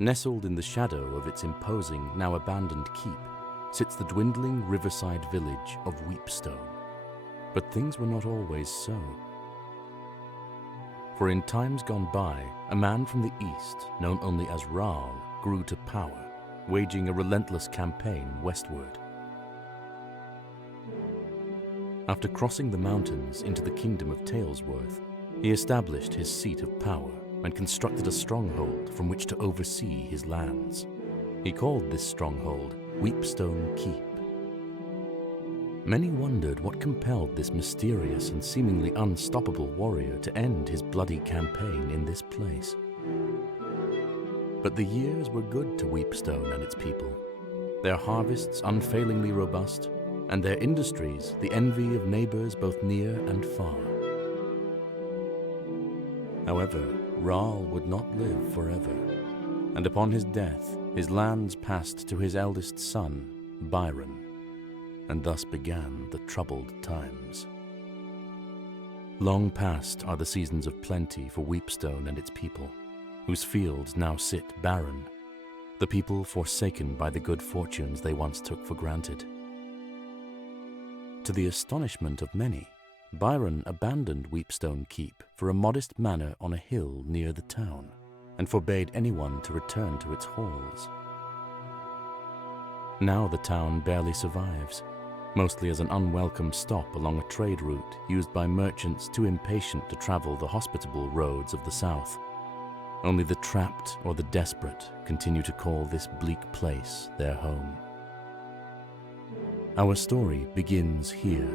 Nestled in the shadow of its imposing, now abandoned keep, sits the dwindling riverside village of Weepstone. But things were not always so. For in times gone by, a man from the east, known only as Raal, grew to power, waging a relentless campaign westward. After crossing the mountains into the kingdom of Talesworth, he established his seat of power and constructed a stronghold from which to oversee his lands. He called this stronghold Weepstone Keep. Many wondered what compelled this mysterious and seemingly unstoppable warrior to end his bloody campaign in this place. But the years were good to Weepstone and its people, their harvests unfailingly robust, and their industries the envy of neighbors both near and far. However, Raal would not live forever, and upon his death, his lands passed to his eldest son, Byron, and thus began the troubled times. Long past are the seasons of plenty for Weepstone and its people, whose fields now sit barren, the people forsaken by the good fortunes they once took for granted. To the astonishment of many, Byron abandoned Weepstone Keep for a modest manor on a hill near the town, and forbade anyone to return to its halls. Now the town barely survives, mostly as an unwelcome stop along a trade route used by merchants too impatient to travel the hospitable roads of the south. Only the trapped or the desperate continue to call this bleak place their home. Our story begins here,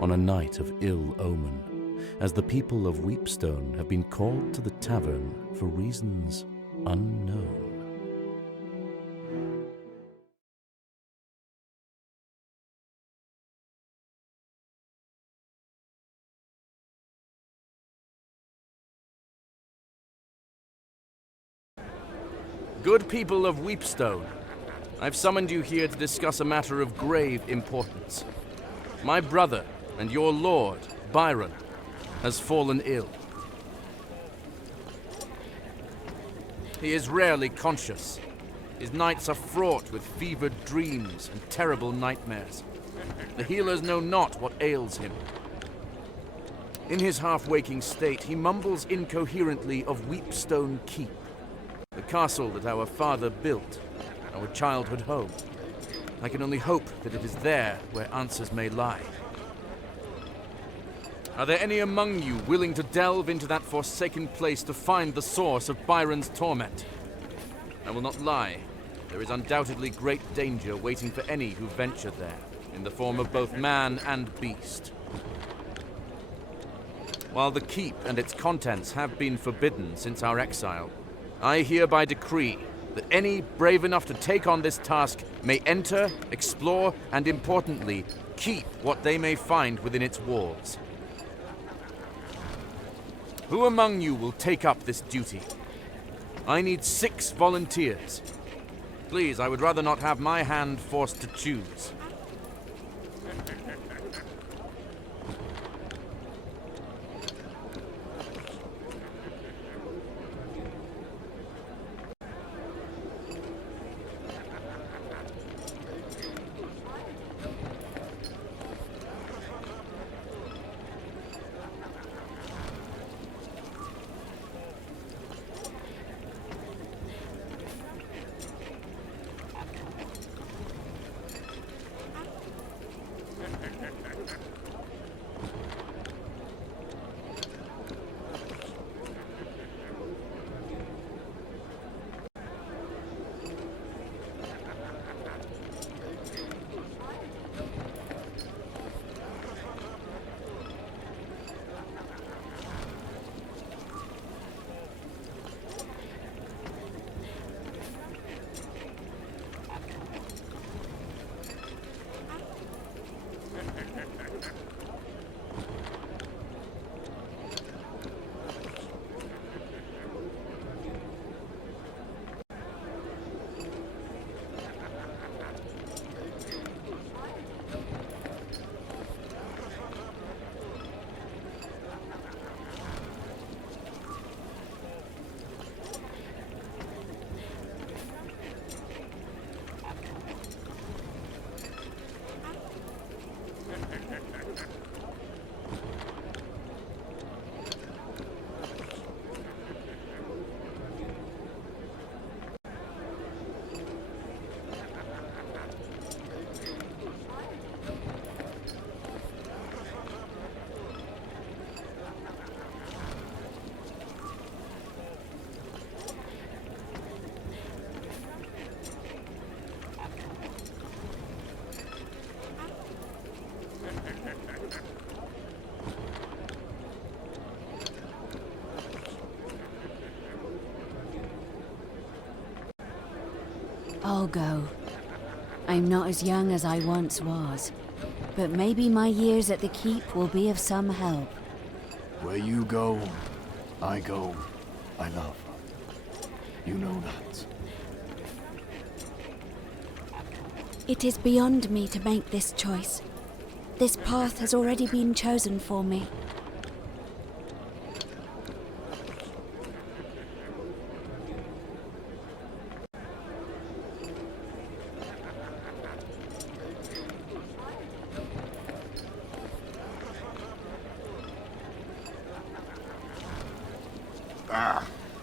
on a night of ill omen, as the people of Weepstone have been called to the tavern for reasons unknown. Good people of Weepstone, I've summoned you here to discuss a matter of grave importance. My brother and your lord, Byron, has fallen ill. He is rarely conscious. His nights are fraught with fevered dreams and terrible nightmares. The healers know not what ails him. In his half-waking state, he mumbles incoherently of Weepstone Keep, the castle that our father built, our childhood home. I can only hope that it is there where answers may lie. Are there any among you willing to delve into that forsaken place to find the source of Byron's torment? I will not lie. There is undoubtedly great danger waiting for any who venture there, in the form of both man and beast. While the keep and its contents have been forbidden since our exile, I hereby decree that any brave enough to take on this task may enter, explore, and importantly, keep what they may find within its walls. Who among you will take up this duty? I need 6 volunteers. Please, I would rather not have my hand forced to choose. I'll go. I'm not as young as I once was, but maybe my years at the keep will be of some help. Where you go, I go. I love. You know that. It is beyond me to make this choice. This path has already been chosen for me.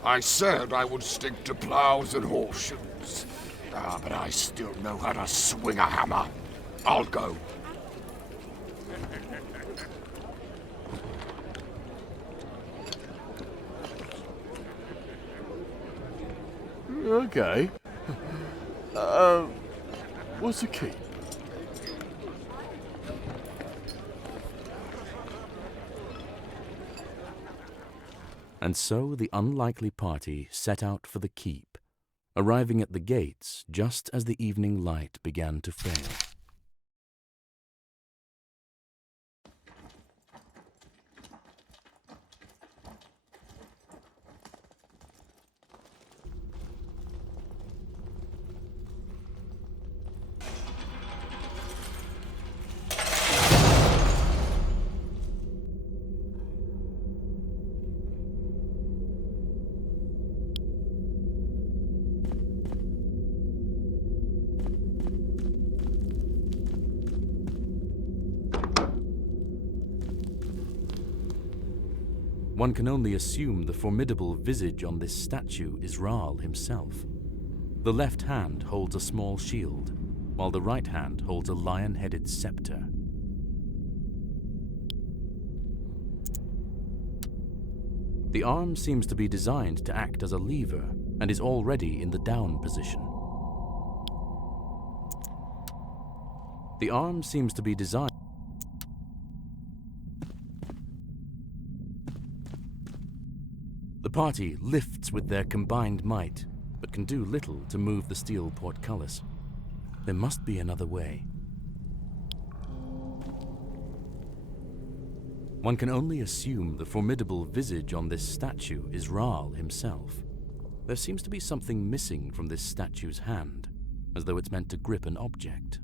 I said I would stick to plows and horseshoes. But I still know how to swing a hammer. I'll go. Okay. What's the key? And so the unlikely party set out for the keep, arriving at the gates just as the evening light began to fail. One can only assume the formidable visage on this statue is Rahl himself. The left hand holds a small shield, while the right hand holds a lion-headed scepter. The arm seems to be designed to act as a lever and is already in the down position. The arm seems to be designed. The party lifts with their combined might, but can do little to move the steel portcullis. There must be another way. One can only assume the formidable visage on this statue is Rahl himself. There seems to be something missing from this statue's hand, as though it's meant to grip an object.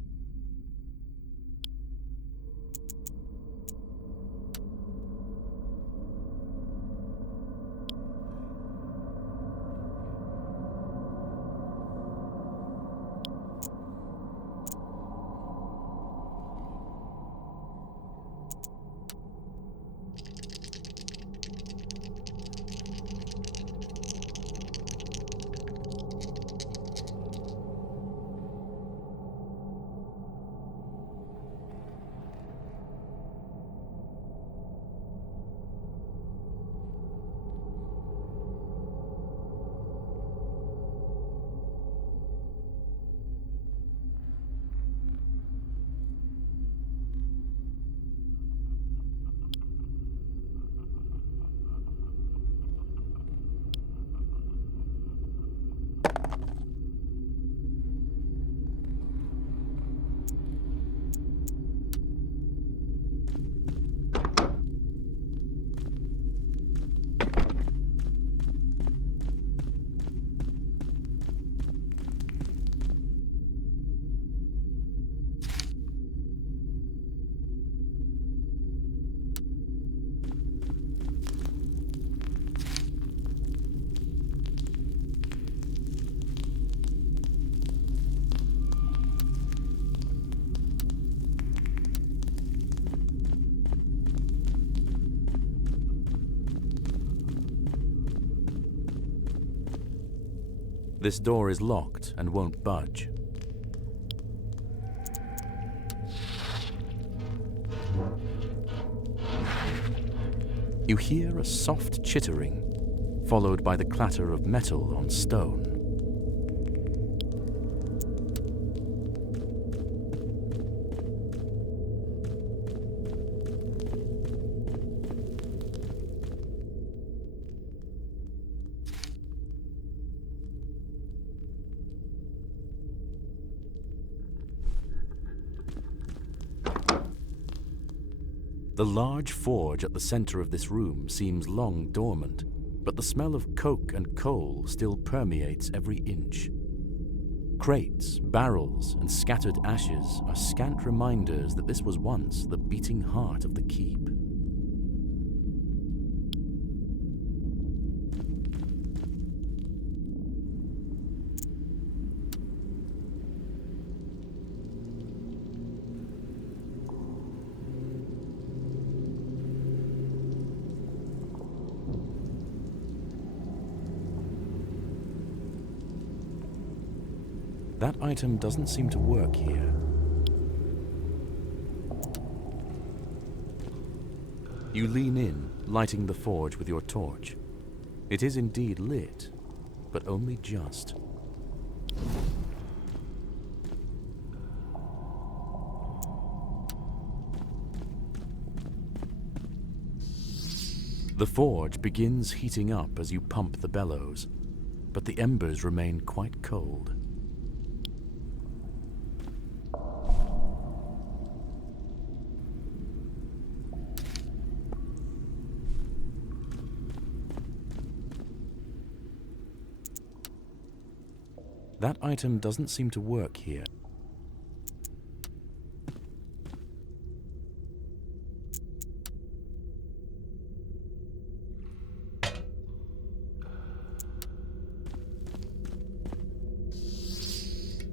This door is locked and won't budge. You hear a soft chittering, followed by the clatter of metal on stone. The large forge at the center of this room seems long dormant, but the smell of coke and coal still permeates every inch. Crates, barrels, and scattered ashes are scant reminders that this was once the beating heart of the keep. That item doesn't seem to work here. You lean in, lighting the forge with your torch. It is indeed lit, but only just. The forge begins heating up as you pump the bellows, but the embers remain quite cold. That item doesn't seem to work here.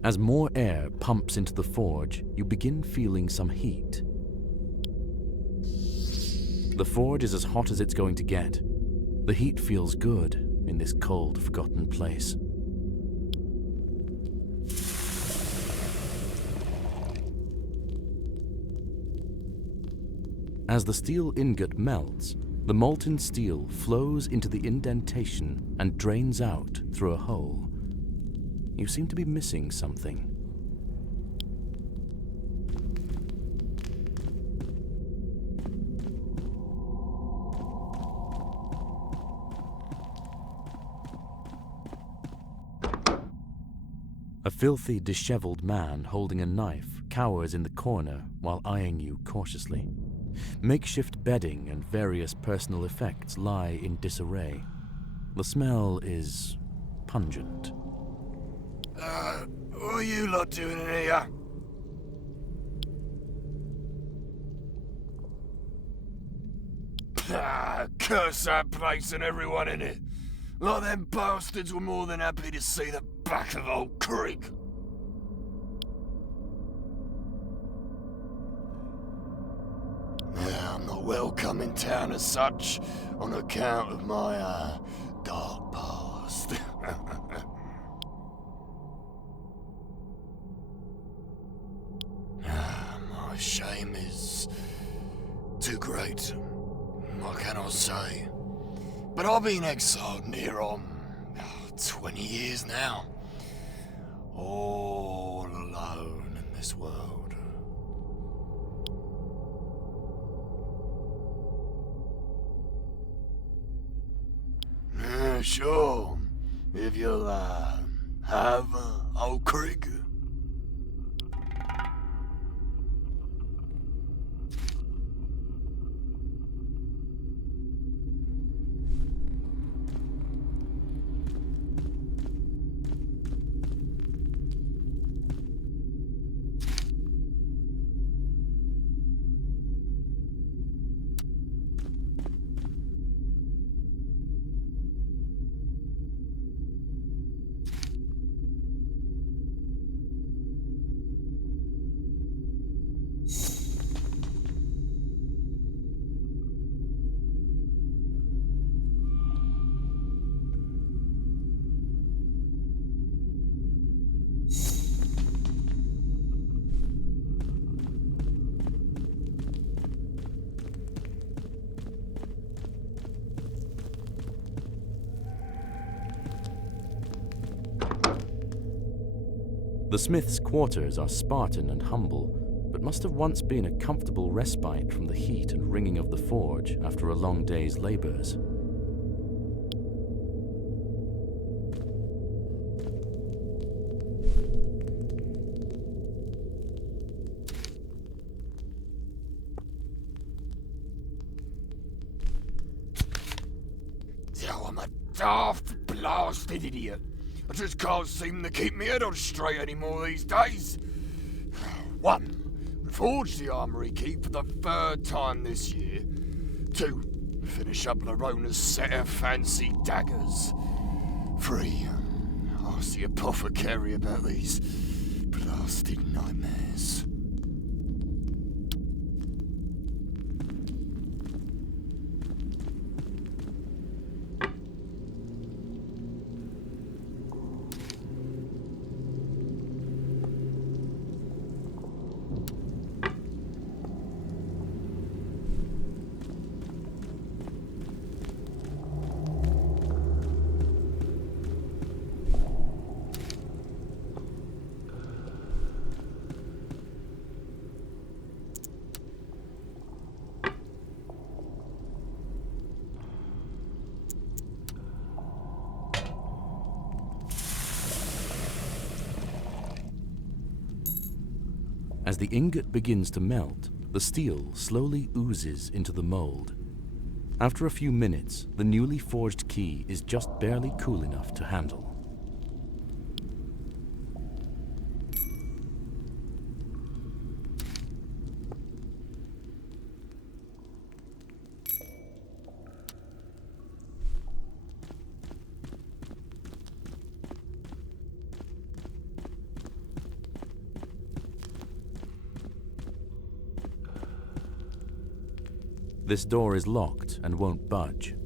As more air pumps into the forge, you begin feeling some heat. The forge is as hot as it's going to get. The heat feels good in this cold, forgotten place. As the steel ingot melts, the molten steel flows into the indentation and drains out through a hole. You seem to be missing something. A filthy, disheveled man holding a knife cowers in the corner while eyeing you cautiously. Makeshift bedding and various personal effects lie in disarray. The smell is pungent. What are you lot doing in here? Curse that place and everyone in it. Like them bastards were more than happy to see the back of old Creek. I'm not welcome in town as such, on account of my, dark past. My shame is too great. What can I say? But I've been exiled near on 20 years now. All alone in this world. Sure. If you'll, have old Creek. The smith's quarters are Spartan and humble, but must have once been a comfortable respite from the heat and ringing of the forge after a long day's labors. daft, blasted idiot. I just can't seem to keep my head on straight anymore these days. 1. Reforge the armory key for the 3rd time this year. 2. Finish up Larona's set of fancy daggers. 3. Ask the apothecary about these blasted nightmares. As the ingot begins to melt, the steel slowly oozes into the mold. After a few minutes, the newly forged key is just barely cool enough to handle. This door is locked and won't budge.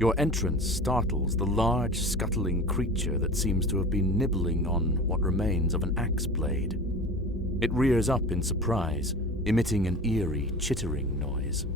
Your entrance startles the large, scuttling creature that seems to have been nibbling on what remains of an axe blade. It rears up in surprise, emitting an eerie, chittering noise.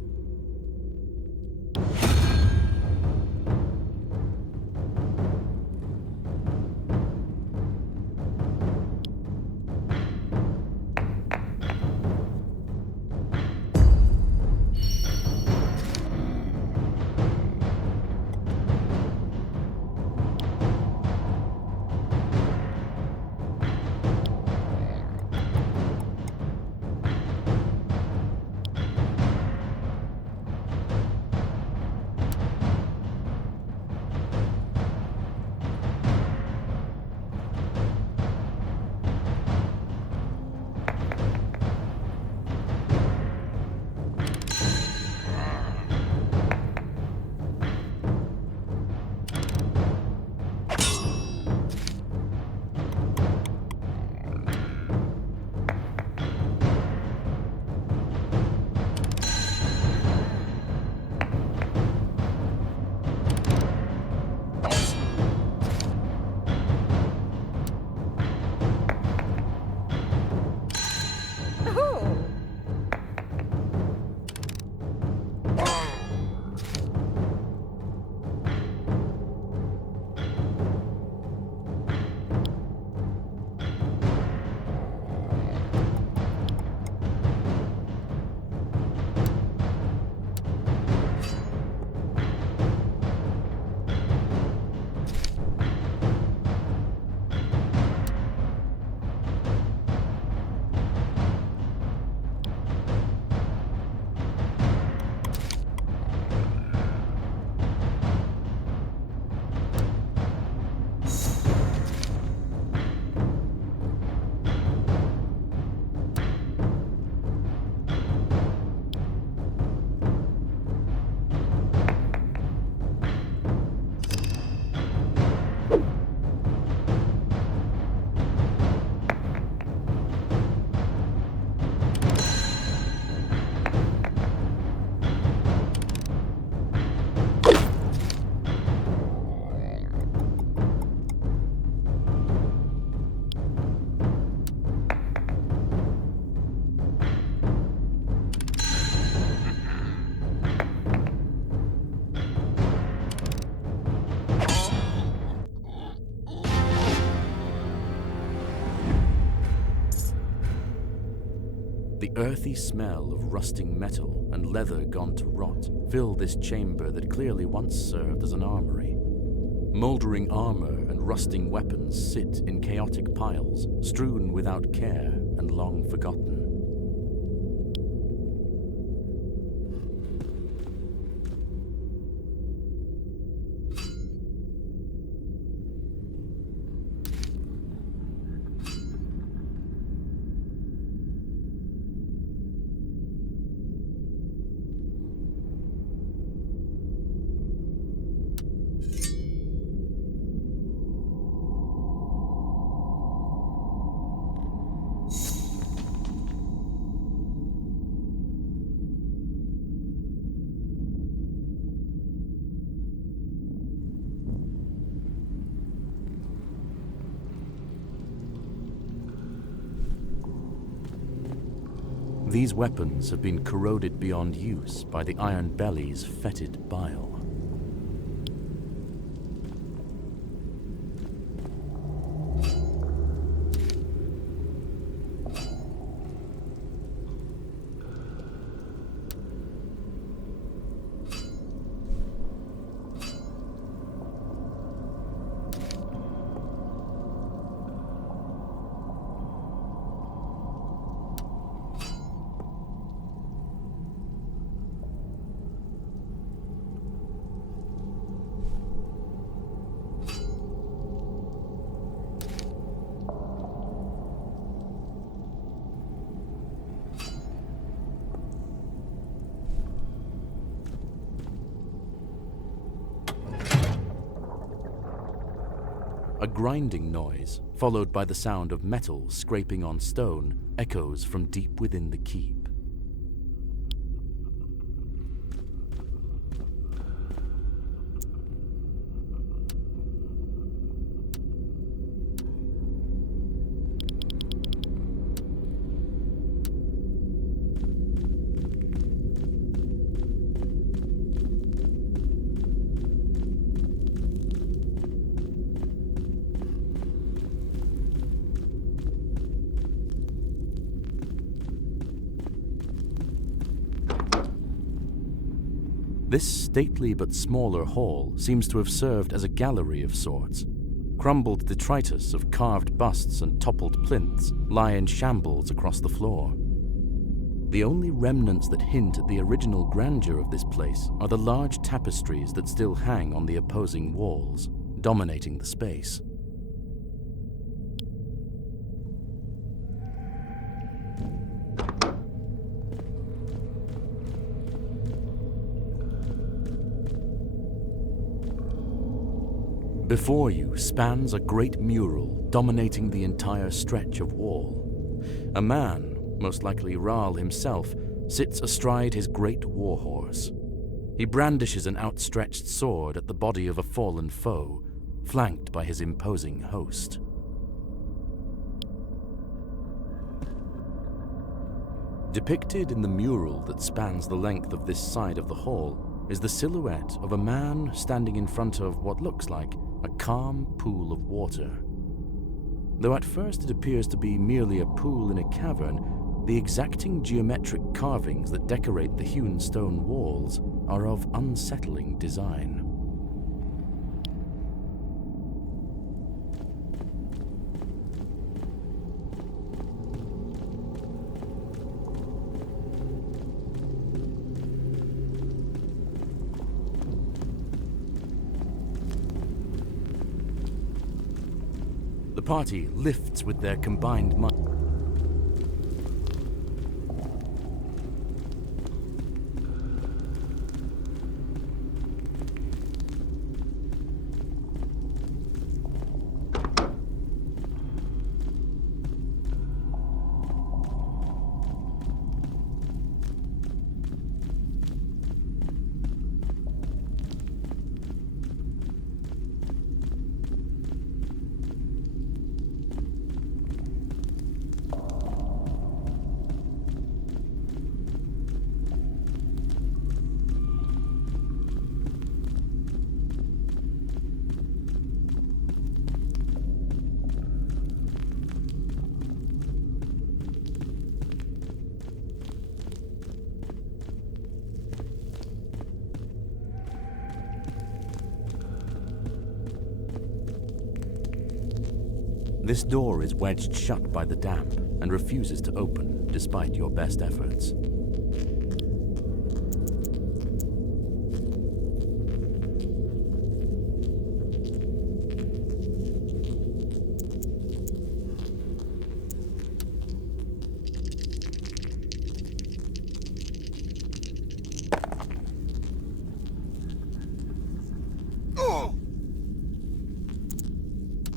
The earthy smell of rusting metal and leather gone to rot fill this chamber that clearly once served as an armory. Mouldering armor and rusting weapons sit in chaotic piles, strewn without care and long forgotten. These weapons have been corroded beyond use by the Iron Belly's fetid bile. A grinding noise, followed by the sound of metal scraping on stone, echoes from deep within the keep. This stately but smaller hall seems to have served as a gallery of sorts. Crumbled detritus of carved busts and toppled plinths lie in shambles across the floor. The only remnants that hint at the original grandeur of this place are the large tapestries that still hang on the opposing walls, dominating the space. Before you spans a great mural dominating the entire stretch of wall. A man, most likely Rahl himself, sits astride his great warhorse. He brandishes an outstretched sword at the body of a fallen foe, flanked by his imposing host. Depicted in the mural that spans the length of this side of the hall is the silhouette of a man standing in front of what looks like a calm pool of water. Though at first it appears to be merely a pool in a cavern, the exacting geometric carvings that decorate the hewn stone walls are of unsettling design. The party lifts with their combined might. This door is wedged shut by the damp and refuses to open despite your best efforts.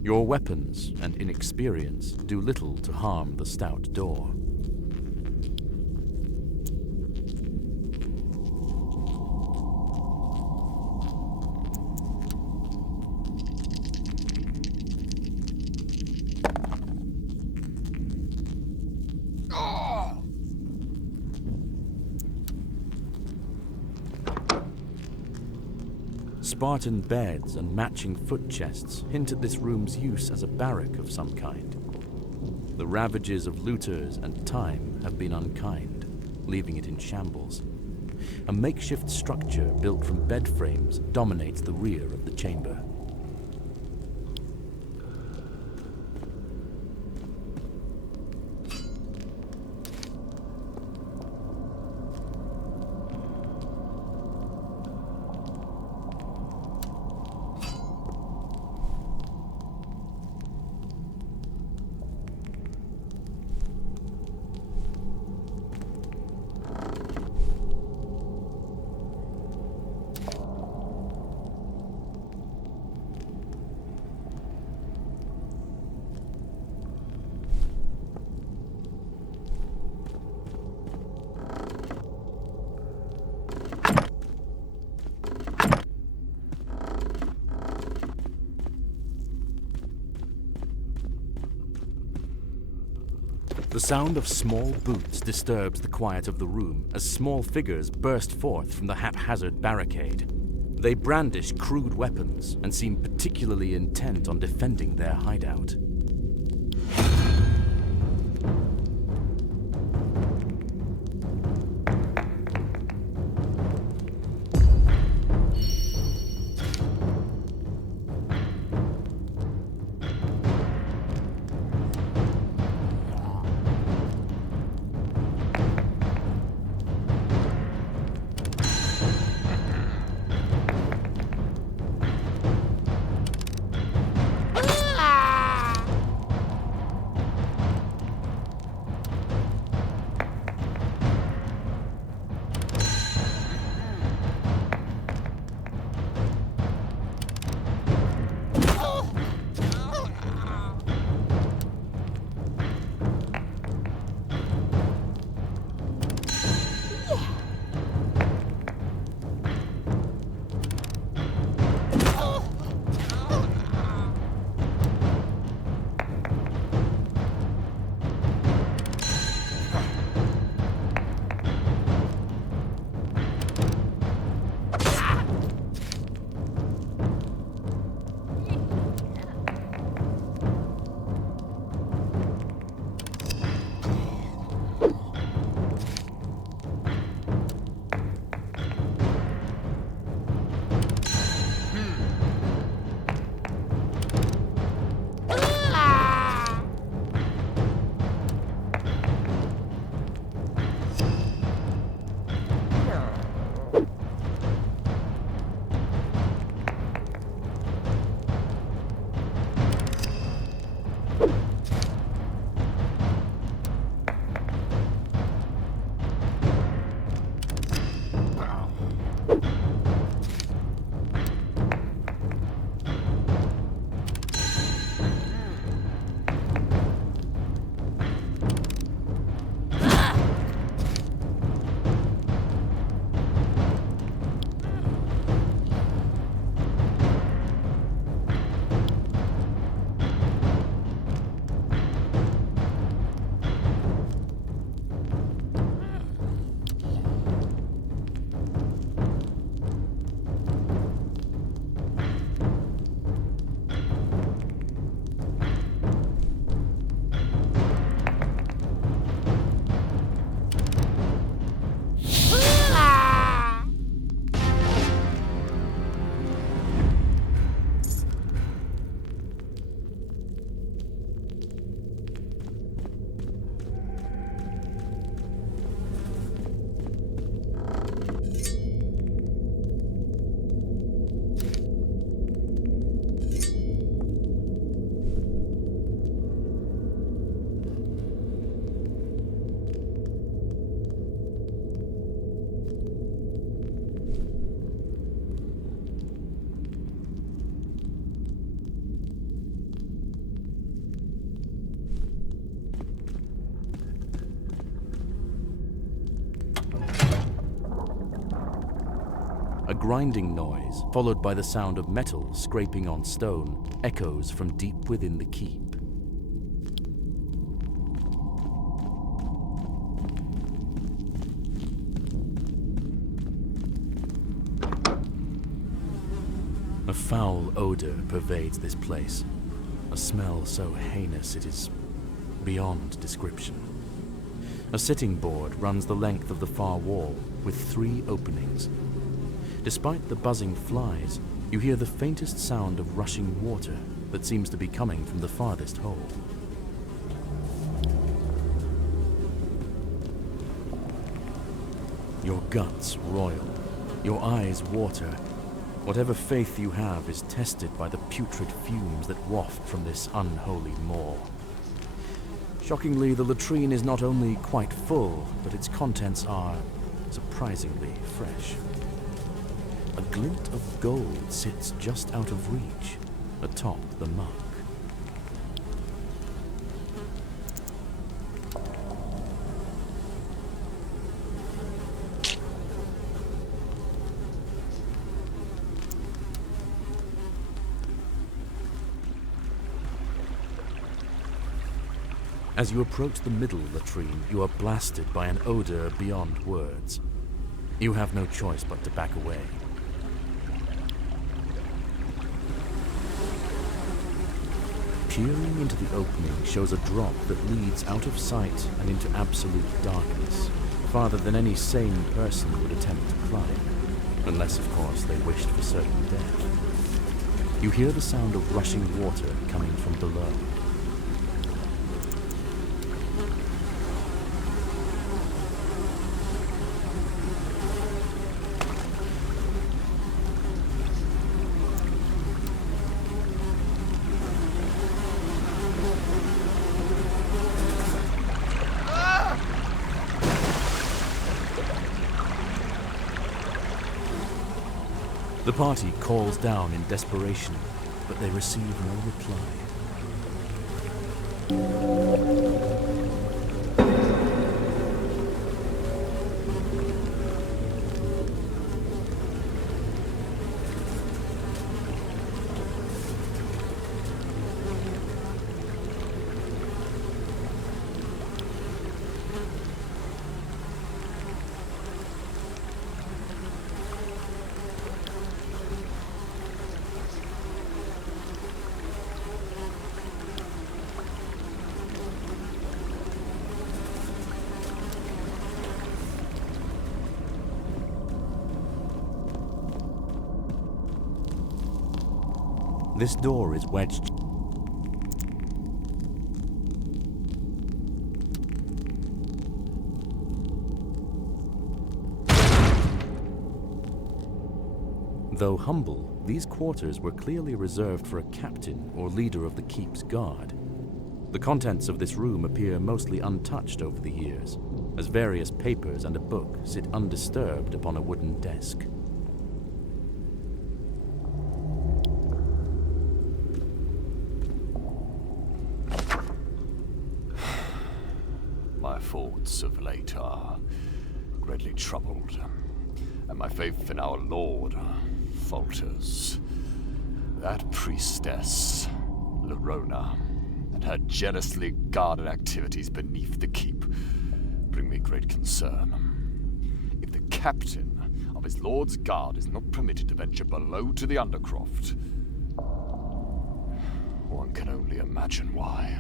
Your weapons and inexperience do little to harm the stout door. Spartan beds and matching foot chests hint at this room's use as a barrack of some kind. The ravages of looters and time have been unkind, leaving it in shambles. A makeshift structure built from bed frames dominates the rear of the chamber. The sound of small boots disturbs the quiet of the room as small figures burst forth from the haphazard barricade. They brandish crude weapons and seem particularly intent on defending their hideout. A grinding noise, followed by the sound of metal scraping on stone, echoes from deep within the keep. A foul odor pervades this place, a smell so heinous it is beyond description. A sitting board runs the length of the far wall, with 3 openings. Despite the buzzing flies, you hear the faintest sound of rushing water that seems to be coming from the farthest hole. Your guts roil, your eyes water. Whatever faith you have is tested by the putrid fumes that waft from this unholy maw. Shockingly, the latrine is not only quite full, but its contents are surprisingly fresh. A glint of gold sits just out of reach, atop the muck. As you approach the middle latrine, you are blasted by an odor beyond words. You have no choice but to back away. Peering into the opening shows a drop that leads out of sight and into absolute darkness, farther than any sane person would attempt to climb, unless, of course, they wished for certain death. You hear the sound of rushing water coming from below. The party calls down in desperation, but they receive no reply. This door is wedged. Though humble, these quarters were clearly reserved for a captain or leader of the keep's guard. The contents of this room appear mostly untouched over the years, as various papers and a book sit undisturbed upon a wooden desk. My thoughts of late are greatly troubled, and my faith in our Lord falters. That priestess, Lorona, and her jealously guarded activities beneath the keep bring me great concern. If the captain of his Lord's guard is not permitted to venture below to the Undercroft, one can only imagine why.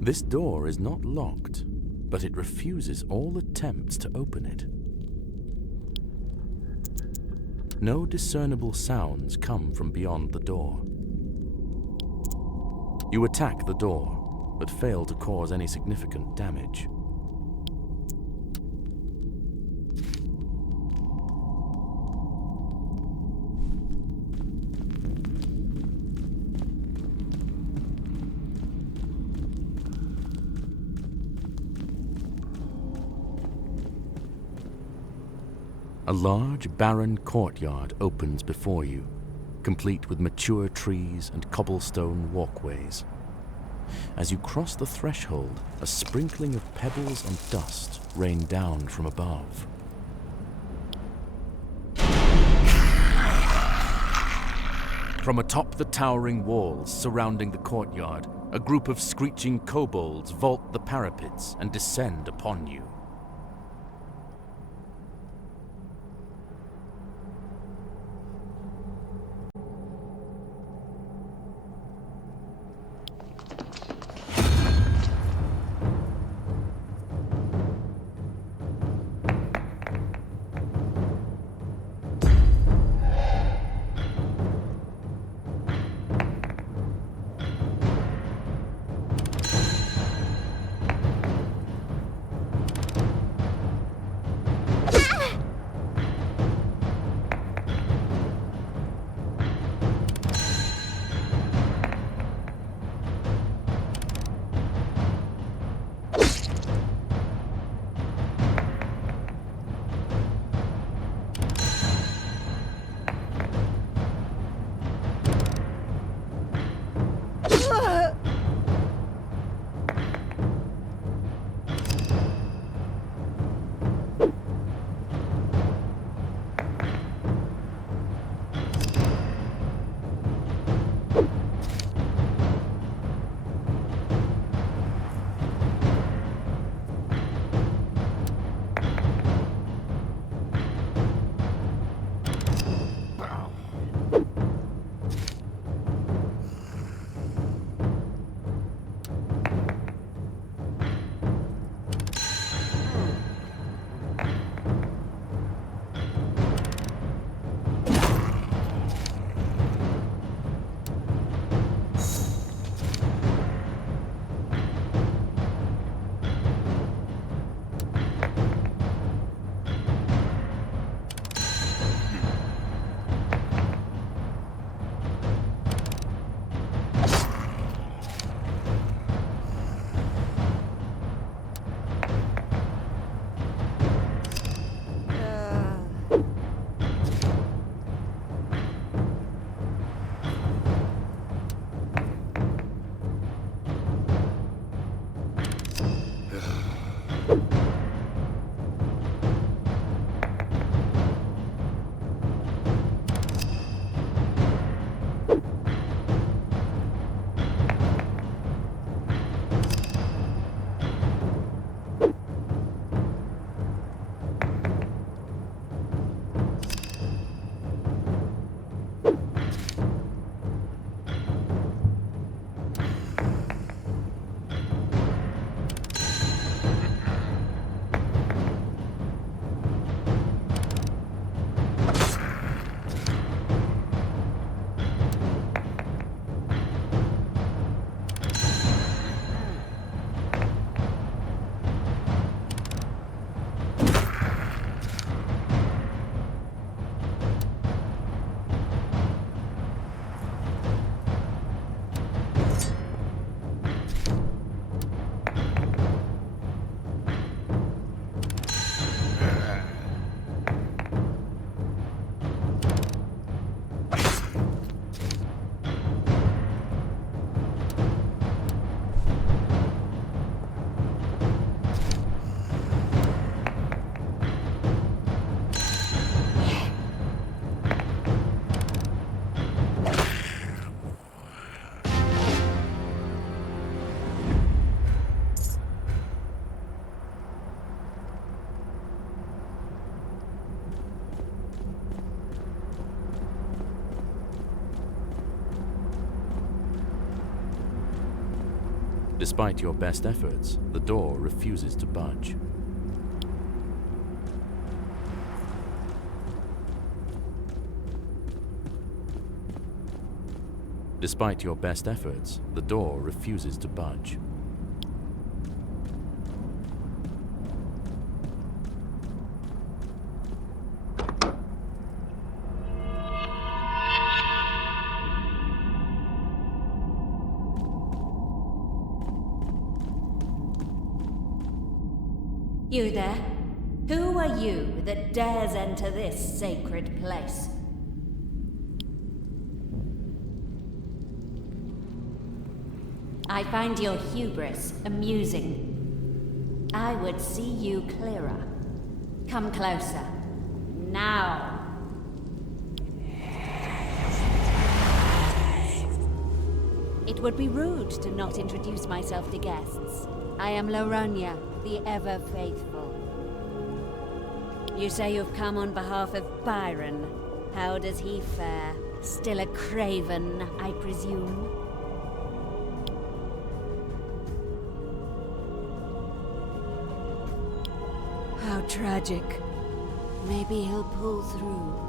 This door is not locked, but it refuses all attempts to open it. No discernible sounds come from beyond the door. You attack the door, but fail to cause any significant damage. A large, barren courtyard opens before you, complete with mature trees and cobblestone walkways. As you cross the threshold, a sprinkling of pebbles and dust rain down from above. From atop the towering walls surrounding the courtyard, a group of screeching kobolds vault the parapets and descend upon you. Despite your best efforts, the door refuses to budge. Despite your best efforts, the door refuses to budge. You there? Who are you that dares enter this sacred place? I find your hubris amusing. I would see you clearer. Come closer. Now. It would be rude to not introduce myself to guests. I am Laronia, the ever-faithful. You say you've come on behalf of Byron. How does he fare? Still a craven, I presume? How tragic. Maybe he'll pull through.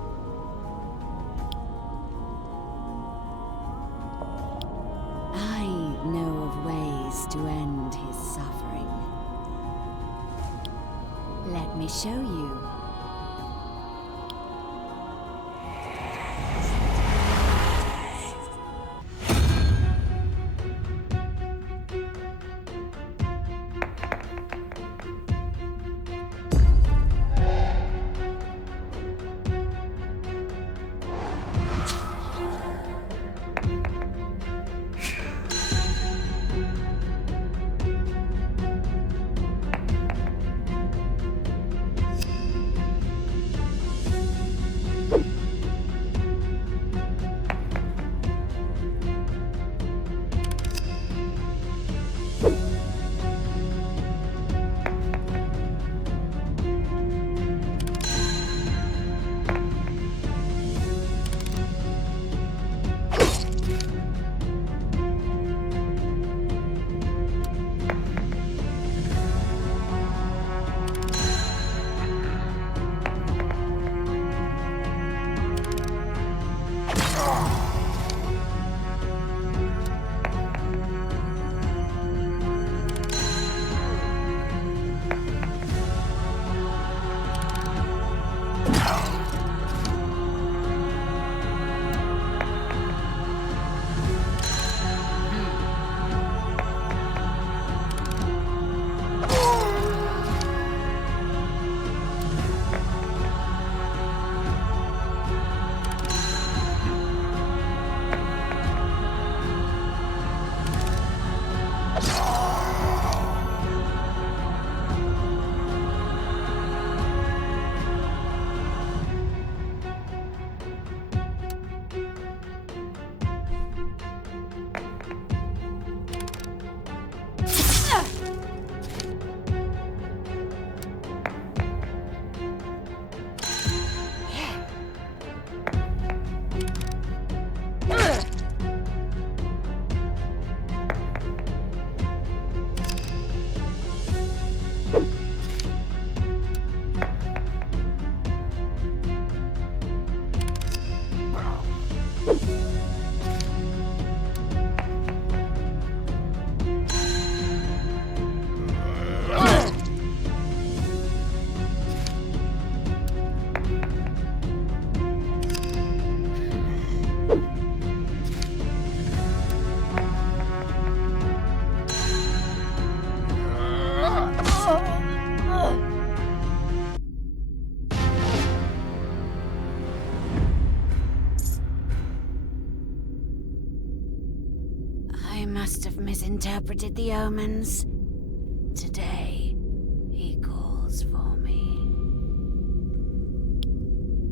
I know of ways to end his suffering. Let me show you. I must have misinterpreted the omens. Today, he calls for me.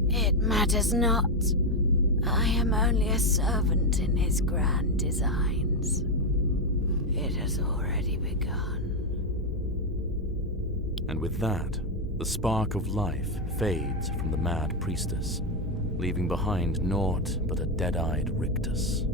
It matters not. I am only a servant in his grand designs. It has already begun. And with that, the spark of life fades from the mad priestess, leaving behind naught but a dead-eyed rictus.